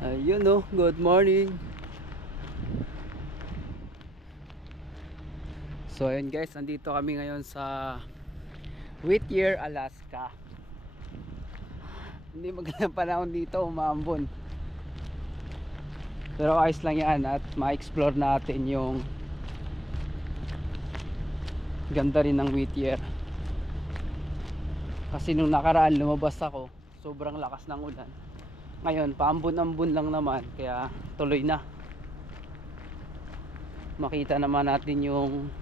Ayun no, good morning. So ayun guys, andito kami ngayon sa Whittier, Alaska. Hindi magandang panahon dito, umaambon. Pero ayos lang yan at ma-explore natin yung ganda rin ng Whittier. Kasi nung nakaraan lumabas ako, sobrang lakas ng ulan. Ngayon, paambon-ambon lang naman, kaya tuloy na. Makita naman natin yung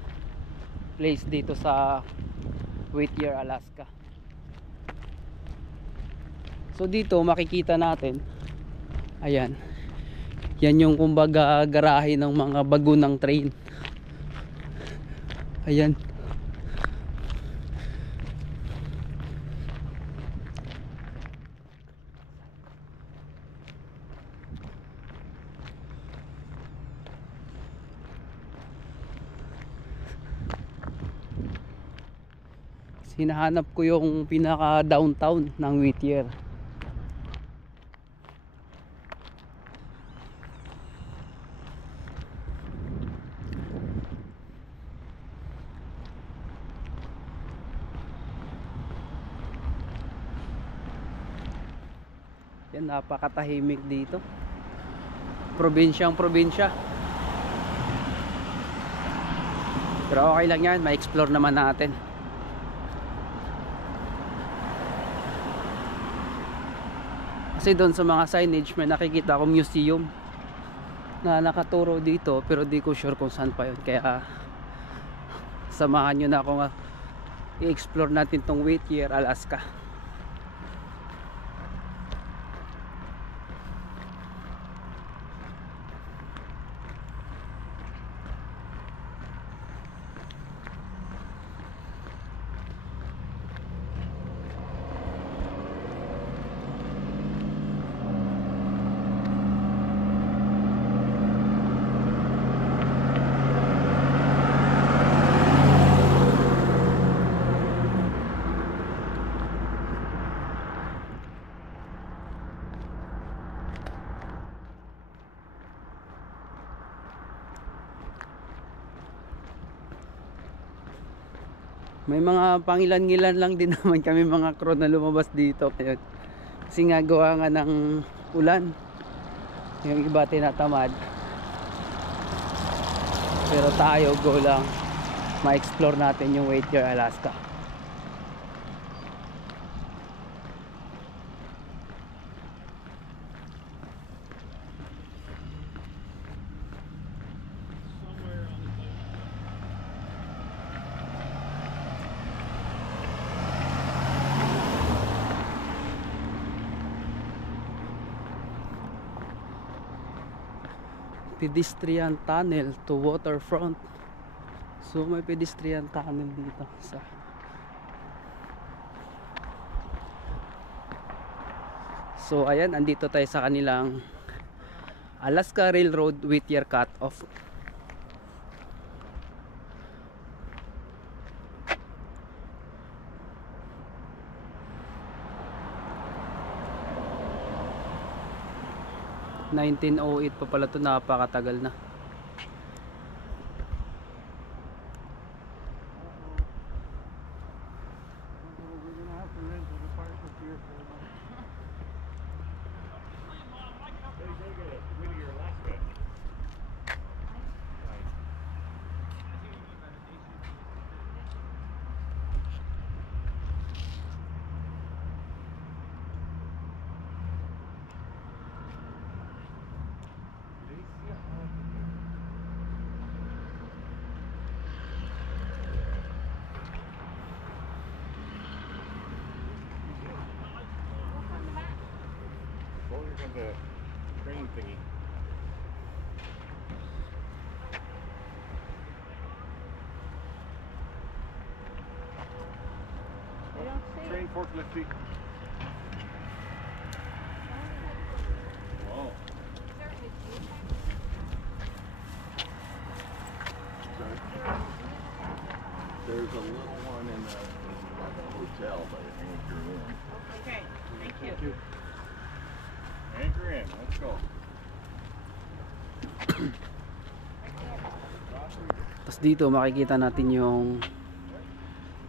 place dito sa Whittier, Alaska. So dito makikita natin, ayan, yan yung kumbaga garahe ng mga bago ng train. Ayan. Hinahanap ko yung pinaka downtown ng Whittier. Yan, napakatahimik dito. Probinsyang probinsya. Pero okay lang yan, ma-explore naman natin. Kasi doon sa mga signage may nakikita akong museum na nakaturo dito, pero di ko sure kung saan pa yun. Kaya samahan nyo na ako nga i-explore natin tong Whittier, Alaska. May mga pangilan-ngilan lang din naman kami mga crew na lumabas dito ngayon. Kasi nga gawa nga ng ulan. Yung iba tinatamad. Pero tayo go lang. Ma-explore natin yung Whittier, Alaska. Pedestrian tunnel to waterfront. So may pedestrian tunnel dito sa So ayan, andito tayo sa kanilang Alaska Railroad Whittier Cut-Off. (1908) pa pala to, napakatagal na. On the train thingy. Train forklift feet. Wow. There's a little one in the hotel, but I think you're in. Okay, thank you. Thank you. Anchor in. Let's go. Tapos dito makikita natin yung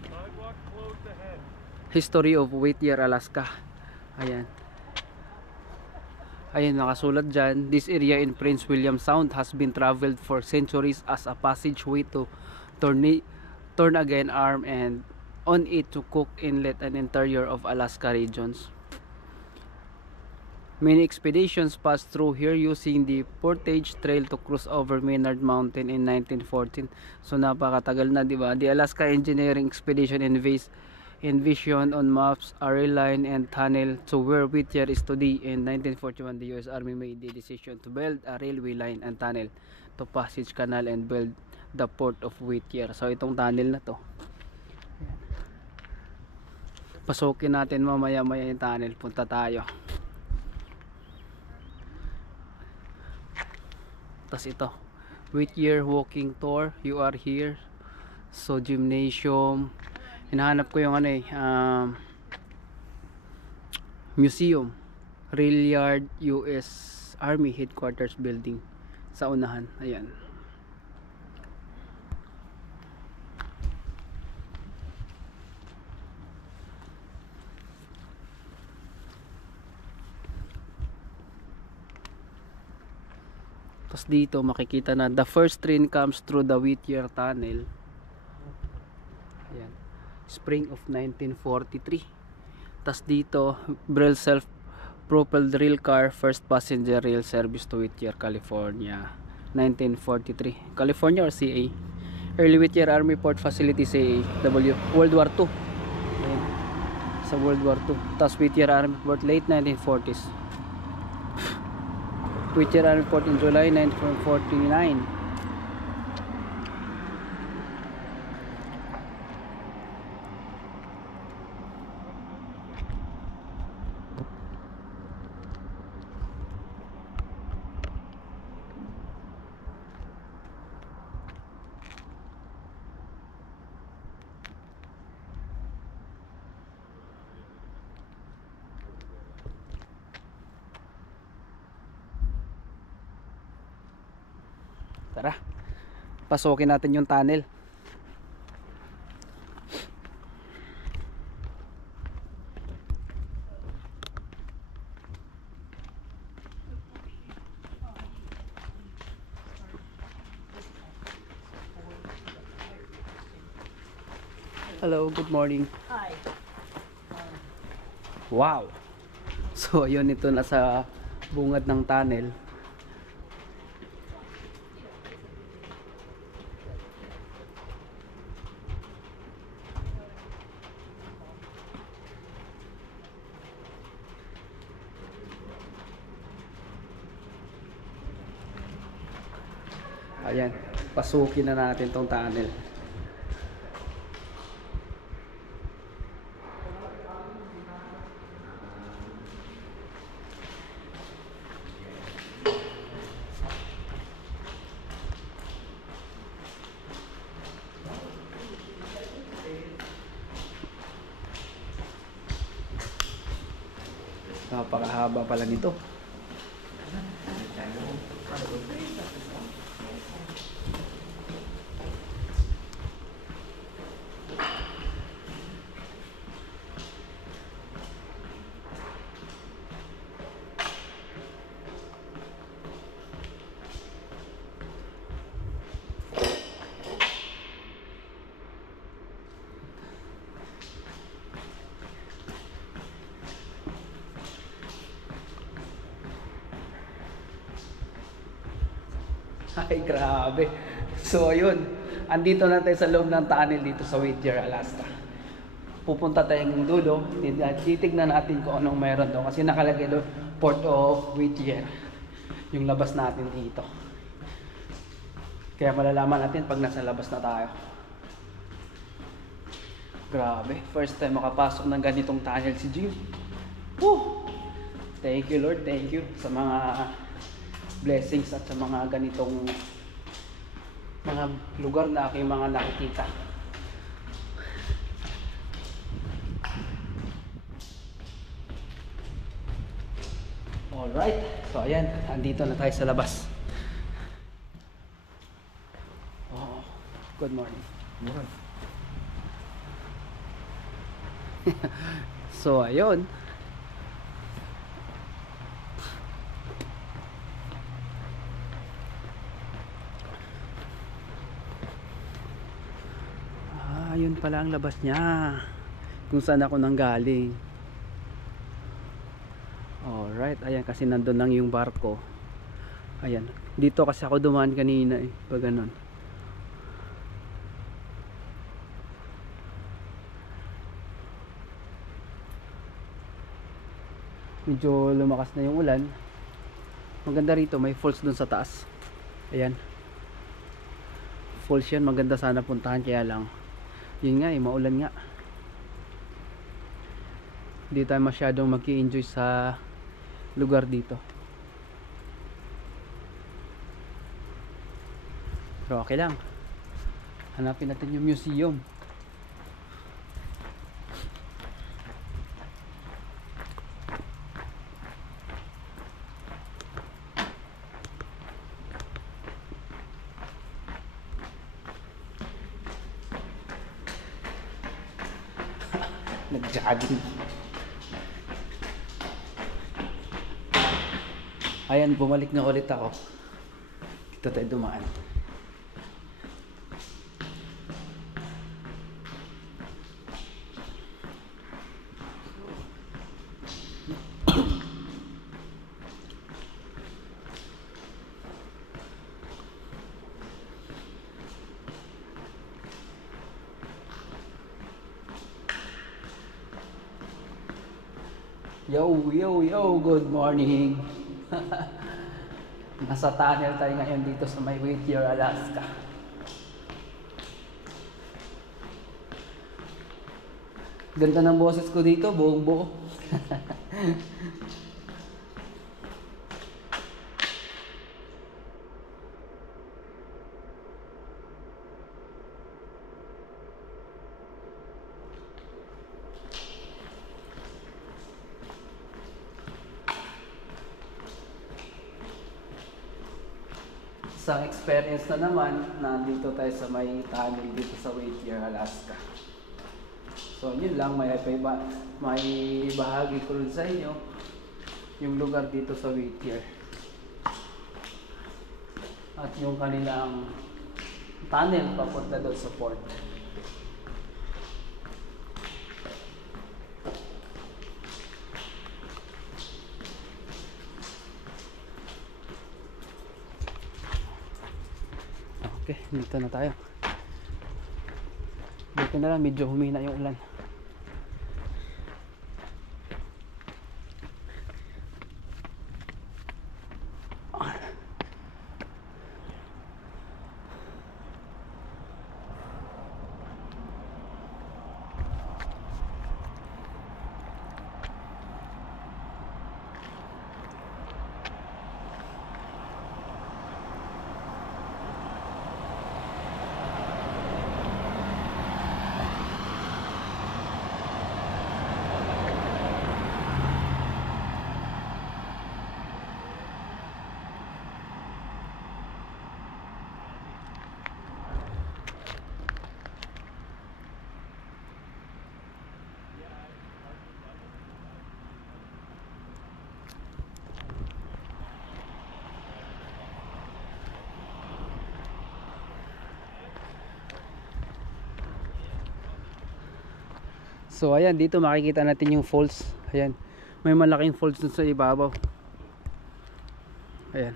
Sidewalk closed ahead. history of Whittier, Alaska. Ayan. Ayan, nakasulat dyan. This area in Prince William Sound has been traveled for centuries as a passageway to turn again arm and on it to Cook Inlet and interior of Alaska regions. Many expeditions passed through here using the Portage Trail to cross over Maynard Mountain in 1914. So napakatagal na, di ba? The Alaska Engineering Expedition envisioned on maps a rail line and tunnel to where Whittier is today. In 1941, the US Army made the decision to build a railway line and tunnel to Passage Canal and build the port of Whittier. So itong tunnel na to, pasukin natin mamaya-maya yung tunnel. Punta tayo. Tas ito, Whittier walking tour. You are here. So gymnasium. Hinahanap ko yung ano museum. Rail Yard, US Army Headquarters Building sa unahan. Ayan. Tapos dito makikita na the first train comes through the Whittier Tunnel. Ayan. Spring of 1943. Tapos dito, Brill self-propelled rail car, first passenger rail service to Whittier, California, 1943. California or CA? Early Whittier Army Port Facility, CA, World War II. Ayan. Sa World War II. Tapos Whittier Army Port, late 1940s. Whittier Army Port in July 1949. Tara, pasukin natin yung tunnel. Hello, good morning. Hi. Wow. So ayun, ito na sa bungad ng tunnel. Ayan, pasukin na natin tong tunnel. Napakahaba pala nito. Ay, grabe. So, ayun. Andito na tayo sa loob ng tunnel dito sa Whittier, Alaska. Pupunta tayong dulo. Titignan natin kung anong meron doon. Kasi nakalagay doon, Port of Whittier. Yung labas natin dito. Kaya malalaman natin pag nasa labas na tayo. Grabe. First time makapasok ng ganitong tunnel si Jim. Woo! Thank you, Lord. Thank you sa mga blessings at sa mga ganitong mga lugar na aking mga nakikita. Alright, so ayan, andito na tayo sa labas. Oh, good morning. So ayun. Yun pala ang labas niya. Kung saan ako nanggaling. Alright, ayan kasi nandun lang yung barko. Ayan, dito kasi ako dumaan kanina eh, pag ganun. Medyo lumakas na yung ulan. Maganda rito, may falls dun sa taas. Ayan. Falls yan, maganda sana puntahan, kaya lang yun nga eh, maulan nga. Hindi tayo masyadong mag-i-enjoy sa lugar dito. Pero okay lang. Hanapin natin yung museum. Nag-jogging. Ayan, bumalik na ulit ako. Dito tayo dumaan. Yo, good morning. Nasa tunnel tayo ngayon dito sa may Whittier, Alaska. Ganda ng boses ko dito, buong buo. Isang experience na naman, nandito tayo sa may tunnel dito sa Whittier, Alaska. So yun lang, may bahagi ko rin sa inyo yung lugar dito sa Whittier at yung kanilang tunnel papunta doon sa port. Okay, dito na tayo. Dito na lang, medyo humina yung ulan. So ayan, dito makikita natin yung falls. Ayan, may malaking falls dun sa ibabaw. Ayan,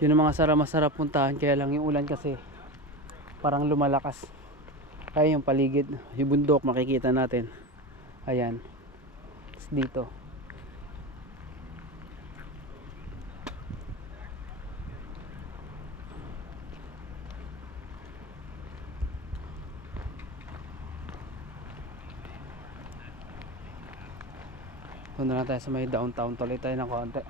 yun ang mga masarap puntahan, kaya lang yung ulan kasi parang lumalakas. Kaya yung paligid, yung bundok makikita natin. Ayan, dito punta na tayo sa may downtown, tuloy tayo ng konti.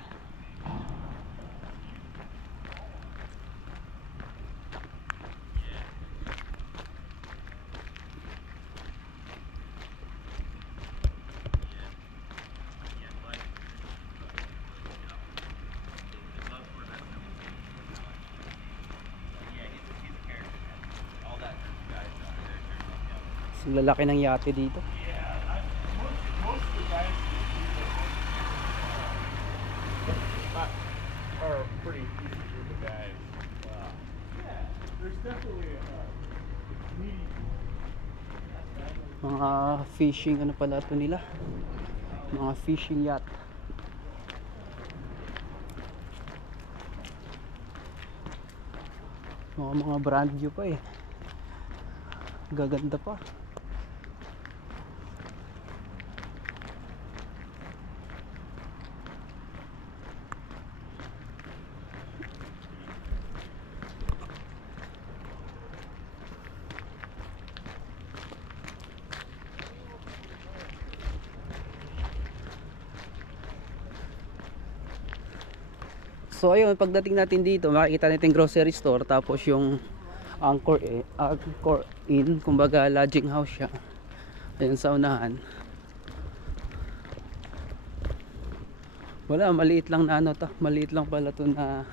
Ang lalaki ng yate dito. Most of the guys are a pretty decent group of guys. Yeah, there's definitely a need. Mga fishing ano pala ito nila, mga fishing yacht. Mga brand new pa eh, gaganda pa. So ayun, pagdating natin dito makikita natin grocery store, tapos yung Angkor Inn, kumbaga lodging house siya. Ayun sa unahan. Wala, maliit lang na ano to, maliit lang pala to na,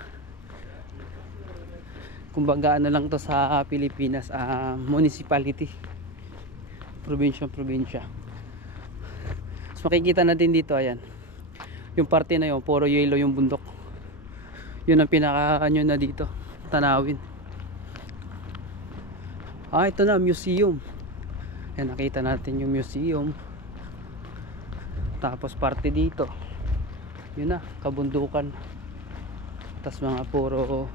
kumbaga ano lang to sa Pilipinas, municipality, probinsya. So makikita natin dito, ayan, yung parte na yun, puro yellow yung bundok. Yun ang pinaka ano na dito, tanawin. Ito na, museum. Ayan, nakita natin yung museum. Tapos parte dito, yun na, kabundukan. Tapos mga puro,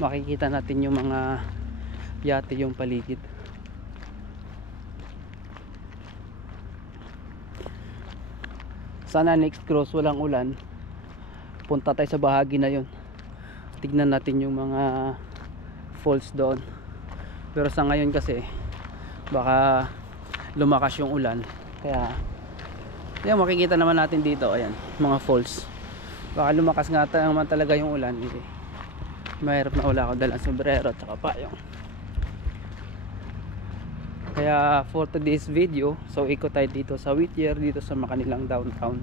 makikita natin yung mga yate yung paligid. Sana next cruise walang ulan, punta tayo sa bahagi na yun, tignan natin yung mga falls doon. Pero sa ngayon kasi baka lumakas yung ulan, kaya yan, makikita naman natin dito, ayan, mga falls. Baka lumakas nga naman talaga yung ulan, mahirap na wala ako dalang sombrero at saka payong. Kaya for today's video, so ikot tayo dito sa Whittier, dito sa Makanilang downtown.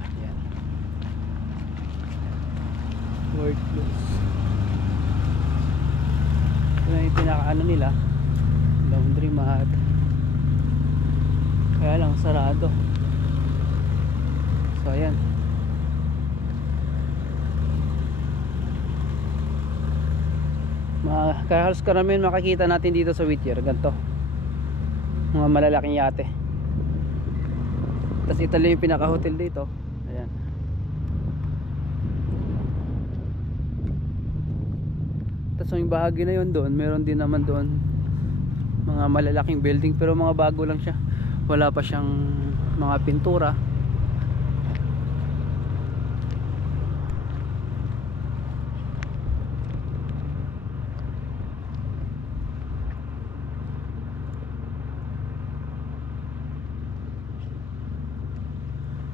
Ayan, word close. Ito na yung pinaka-ano nila, laundromat. Kaya lang sarado. So ayan, halos karamihan makikita natin dito sa Whittier, ganito, mga malalaking yate. Tapos ito lang yung pinaka hotel dito, ayan. Tapos yung bahagi na yun doon, meron din naman doon mga malalaking building, pero mga bago lang siya, wala pa siyang mga pintura.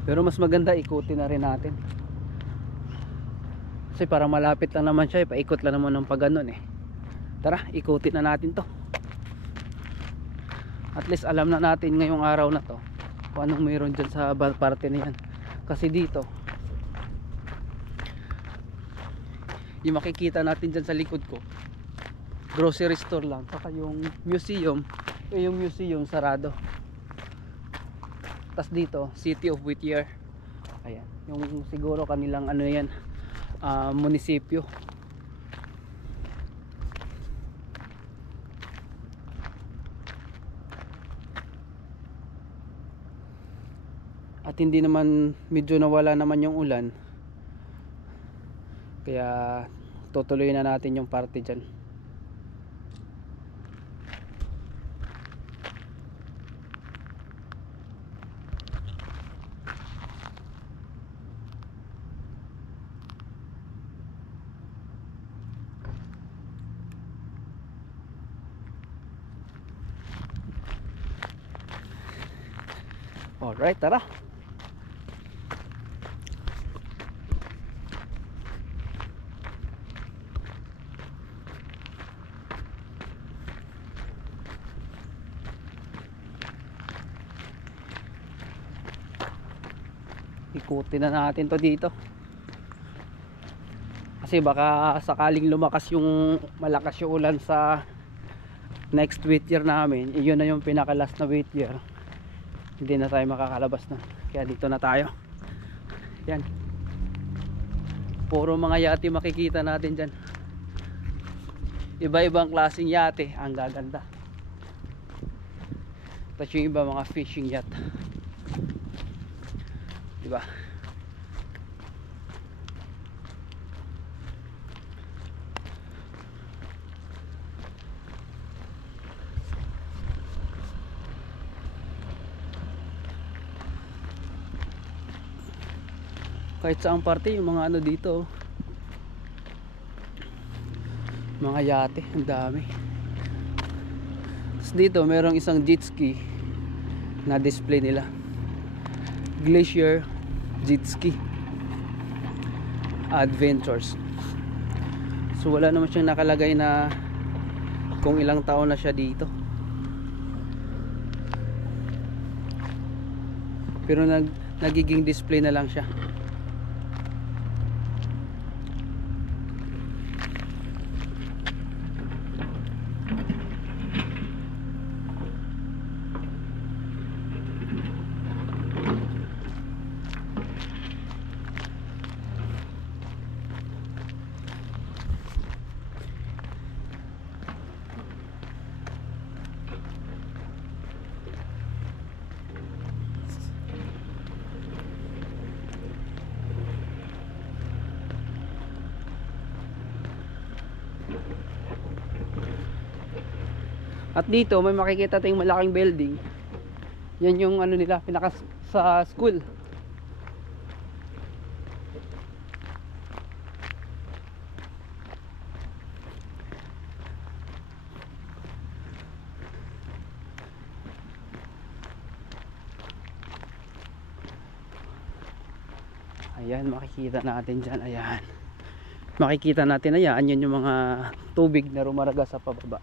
Pero mas maganda ikutin na rin natin, kasi para malapit lang naman siya, paikot lang naman ng pagganon eh. Tara, ikutin na natin to. At least alam na natin ngayong araw na to kung anong mayroon dyan sa parte na yan. Kasi dito, yung makikita natin dyan sa likod ko, grocery store lang, saka yung museum, yung museum sarado. Tas dito, City of Whittier. Ayan, yung siguro kanilang ano yan, munisipyo. At hindi naman, medyo nawala naman yung ulan, kaya tutuloy na natin yung party dyan. Alright, tara. Ikutin na natin to dito, kasi kasi baka sakaling lumakas yung malakas yung ulan sa next wheat year namin, yun na yung pinaka last na wheat year, hindi na tayo makakalabas na, kaya dito na tayo. Yan, puro mga yate makikita natin dyan, iba-ibang klaseng yate, ang gaganda. Tapos yung iba mga fishing yacht, diba? Kahit saang parte yung mga ano dito, mga yate, ang dami. Tapos dito merong isang jet ski na display nila, Glacier Jet Ski Adventures. So wala naman siyang nakalagay na kung ilang taon na siya dito, pero nagiging display na lang siya. At dito may makikita tayong malaking building. Yan yung ano nila, pinaka sa school. Ayan, makikita natin dyan. Ayan, makikita natin, ayan, yun yung mga tubig na rumaraga sa pababa.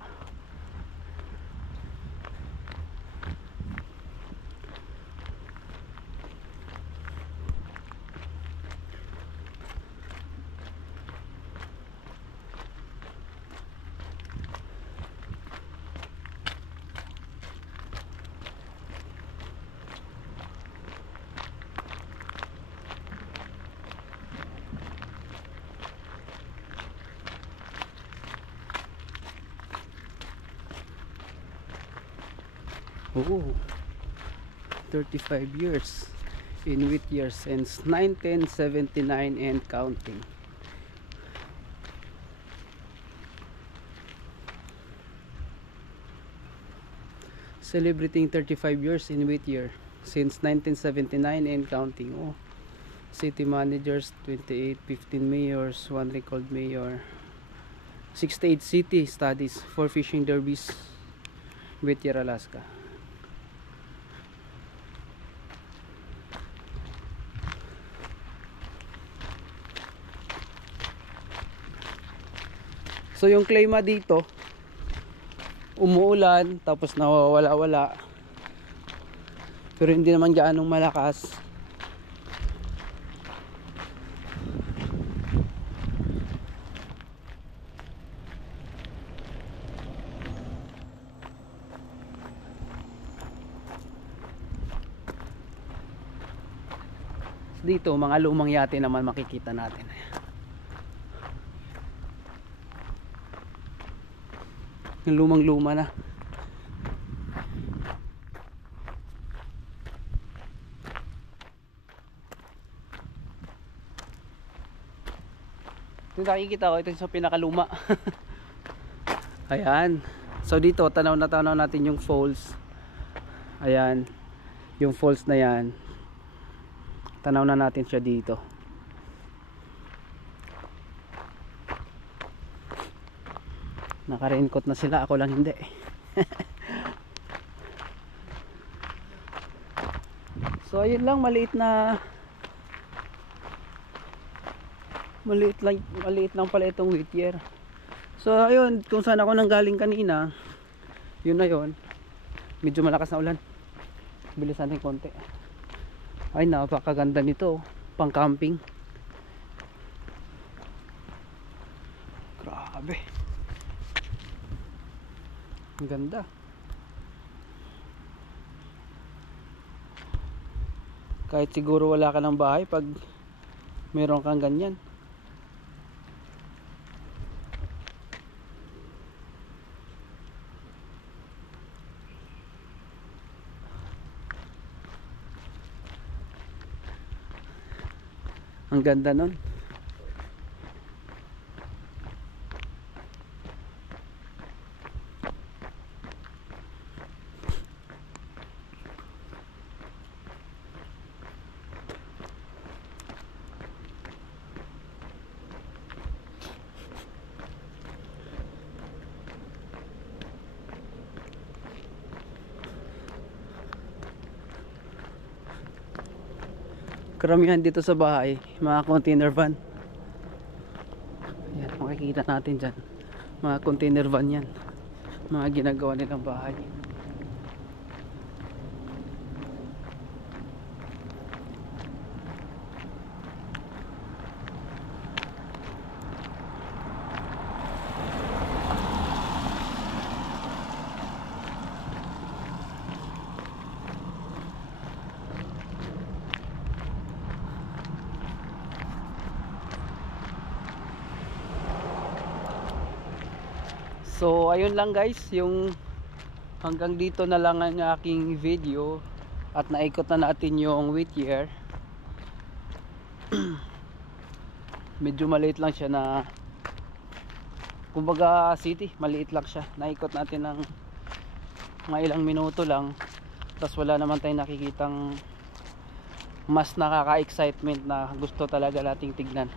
Oh, 35 years in wheat years since 1979 and counting. Celebrating 35 years in wheat year since 1979 and counting. Oh, city managers 28, 15 mayors, 1 recalled mayor, 68 city studies, 4 fishing derbies, Whittier, Alaska. So yung klima dito, umuulan tapos nawawala-wala, pero hindi naman gaanong malakas. Dito mga lumang yate naman makikita natin. Yung lumang luma na. Ito nakikita ko, ito sa pinakaluma. Ayan, so dito tanaw na tanaw natin yung falls. Ayan, yung falls na yan, tanaw na natin siya dito. Naka-raincoat na sila, ako lang hindi. So ayun lang, maliit lang pala itong Whittier. So ayun, kung saan ako nanggaling kanina, yun na yun. Medyo malakas na ulan, bilisan natin konti. Ay, napakaganda nito, pang camping. Grabe. Ang ganda. Kahit siguro wala ka ng bahay pag meron kang ganyan. Ang ganda nun. Karamihan dito sa bahay, mga container van. Yan, makikita natin dyan. Mga container van yan. Mga ginagawa nilang bahay. So ayun lang guys, yung hanggang dito na lang ang aking video at naikot na natin yung Whittier. Medyo maliit lang siya na, kumbaga city, maliit lang siya. Naikot natin ng mga ilang minuto lang, tapos wala naman tayong nakikitang mas nakaka-excitement na gusto talaga nating tignan.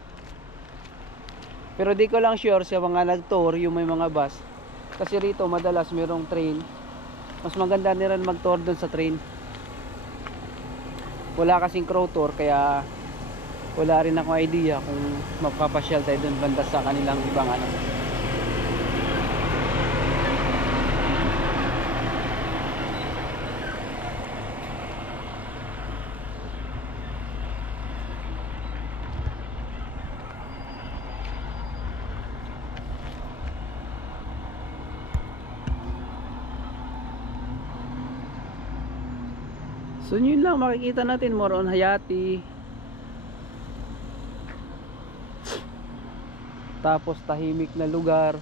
Pero di ko lang sure sa mga nag-tour, yung may mga bus, kasi rito madalas mayroong train. Mas maganda nila mag-tour dun sa train. Wala kasing crow tour, kaya wala rin akong idea kung mapapasyal tayo dun banda sa kanilang ibang ano. So yun lang makikita natin, more on Hayati. Tapos tahimik na lugar.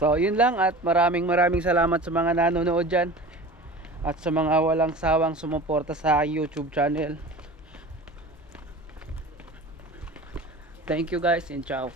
So yun lang, at maraming salamat sa mga nanonood dyan at sa mga walang sawang sumuporta sa YouTube channel. Thank you guys and ciao.